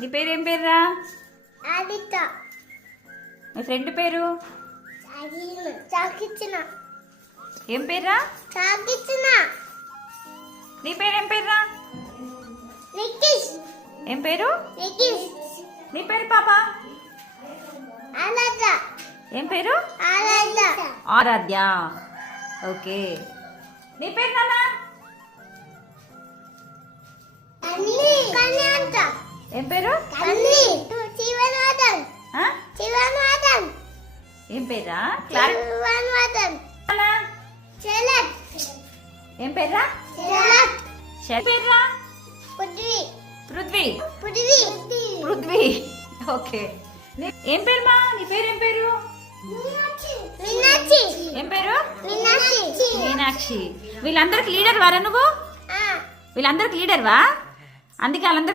నీ పేరు ఏం పేరురా? ఆదిత్య. మీ ఫ్రెండ్ పేరు చాకిచ్చిన. ఏం పేరురా? చాకిచ్చిన. నీ పేరు ఏం పేరురా? నికిష్. ఏం పేరు? నికిష్. నీ పేరు పాప? ఆరాధ్య. ఏం పేరు? ఆరాధ్య. ఆరాధ్య. ఓకే. నీ పేరు నాన్న? కన్ని. కన్ని అంట. ఏం పేరు? కన్ని. శివనాథన్. ఆ? శివనాథన్. ఏం పేరురా? క్లారిటీ. శివనాథన్. నాన్న? శరత్. ఏం పేరురా? శరత్. పేరురా? పృథ్వీ. పృథ్వీ. పృథ్వీ. పృథ్వీ. ఓకే. ఏం పేరు మా? నీ పేరు ఏం పేరు? మీనాక్షి. ఏం పేరు? మీనాక్షి. మీనాక్షి. వీళ్ళందరికి లీడర్ వారా నువ్వు? ఆ. వీళ్ళందరికి లీడర్ వా? అందుకే వాళ్ళందరూ